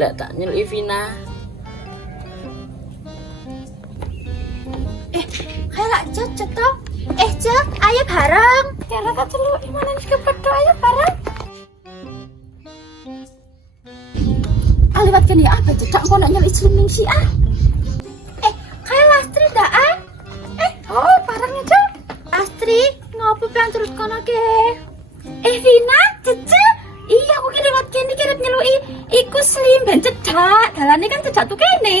Lek tak nyeluki Vina. Kayak cocok toh. Cek, ayo bareng. Kira tak celuki mana nih kepedho, ayo bareng. Lewat kene apa cedak kok nak nyeluk slimming si ah. Kayak Astri dah ah. Oh, barangnya Cak. Astri, ngopo pengen terus kono ke? Vina, Cece. Iya, aku ki lewat kene kirep nyeluki iku slim ben cedak. Dalane kan cedak tuh kene.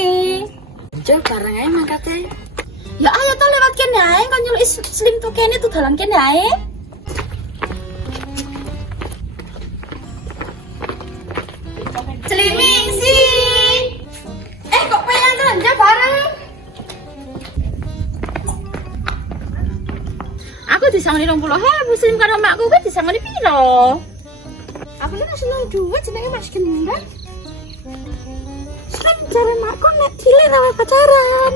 Cek bareng ae mangkate. Ya ayo to lewat kene ae kok nyeluki slim tuh kene tuh dalan kene ae. Slimming sih. Kok pengen belanja bareng? Aku disangoni 20.000 slim karo makku kuwi disangoni piro? Aku lek seneng duit jenenge Mas Gendang. Slim jare makku nek cilik rawe pacaran.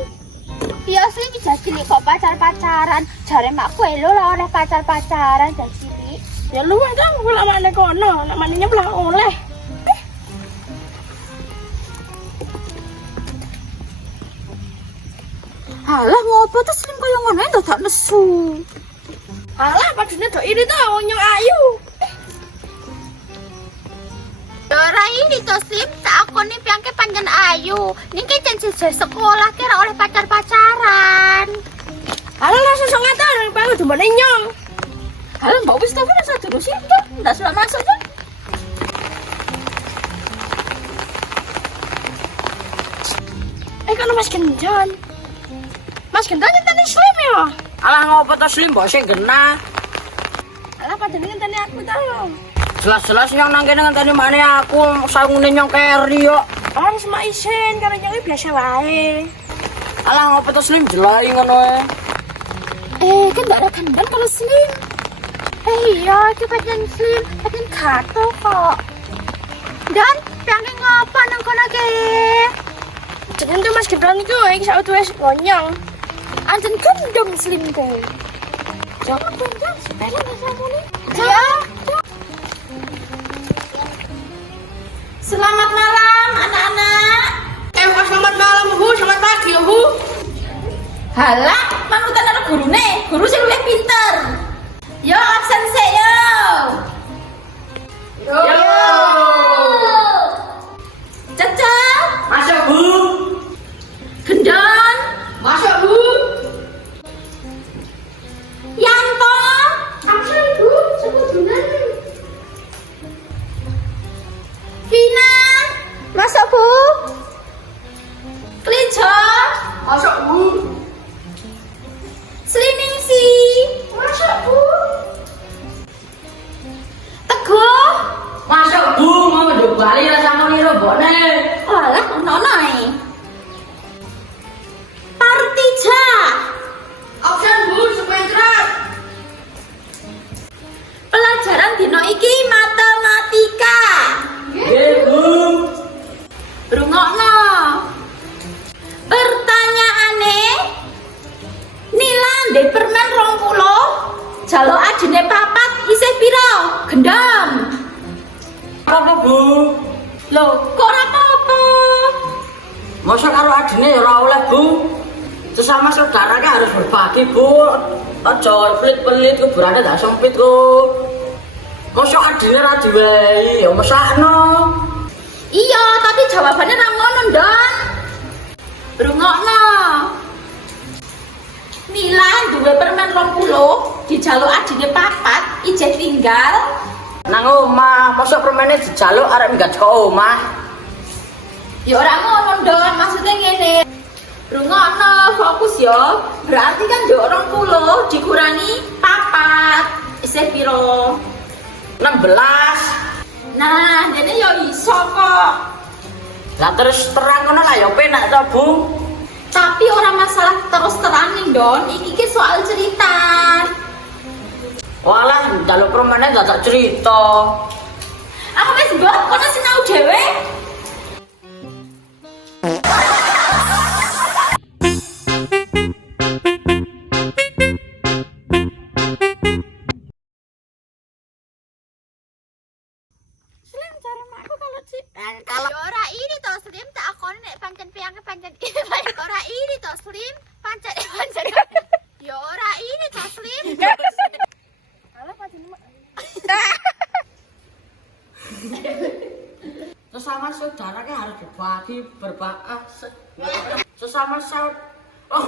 Iya slim iki cilik kok pacar-pacaran. Jare makku elo lah oleh pacar-pacaran dan cilik. Ya lu kan kula mane kono, nek maninya pulang oleh. Halah ngopo tuh slim koyo ngono dadak nesu. Alah padune dok iri to nyong ayu. Ora ini to slim tak akoni piangke panjen ayu. Niki janji sekolah kira oleh pacar-pacaran. Alah langsung ngatur baru dembane nyong. Halah mbak wis tapi rasa dulu sih tuh, ndak sudah masuk tuh. Kan Mas Gendon. Mas Gendon nyenteni slim ya. Alah ngopo to Slim mbok sing genah. Alah padahal nyenteni aku to. Jelas-jelas nyong nang kene ngenteni mane aku sangune nyong keri yo. Harus mak isin karena nyong biasa wae. Alah ngopo to Slim jelai ngono ae. Kan ndak ada kandang kalau slim. Iya, itu pancen slim, pancen gato kok. Dan piangke ngapa nang kono ke? Jeneng tuh Mas Gendon iku iki sak wis gonyong. Anjen gendong slim teh. Jangan gendong sepeda sama nih. Ya. Selamat malam anak-anak. Selamat malam Bu, selamat pagi ya Bu. Halah, manutan ana gurune, guru sing luwih pinter. Yo absen sik yo. Yo. Caca, Masuk Bu. Gendon, Masuk Bu. Yanto. Absen Bu, sebutunan. Vina, masuk Bu. Klijo, Masuk Bu. Slimming sih. Masuk Bu. Teguh. Masuk Bu, mau nduk bali ra samoni robone. Alah, ono ae. Partija. Absen Bu, sepentrap. Pelajaran dino iki matematika. Nggih Bu. Rungokno. Pertanyaane, Nila ndek permen 20, jaluk adine papat isih piro? Gendam. Apa Bu? Loh, kok ora apa-apa? Masa karo adine ya ora oleh Bu. Sesama saudara kan harus berbagi Bu. Aja pelit-pelit kuburane tak sempit kok. Masa adine ra diwehi ya mesakno. Iya, tapi jawabannya ra ngono, Ndon. Rungokno. Nila duwe permen 20, dijaluk adine papat, ijeh tinggal. Nang omah, masa permene dijaluk arek minggat ke omah. Ya ora ngono, Ndon, maksudnya ngene. Rungokno, fokus ya. Berarti kan yo 20 dikurangi papat, isih piro? 16. Nah, dene yo iso kok. Lah terus terang ngono lah ya penak to Bu. Tapi orang masalah terus terang nih Don, iki ki soal cerita. Walah, njaluk permene gak tak cerita. Aku wis mbok kono sinau dhewe. Slim cari makku kalau Kalau ora ini saudara kan harus berbagi, sesama saudara. Oh,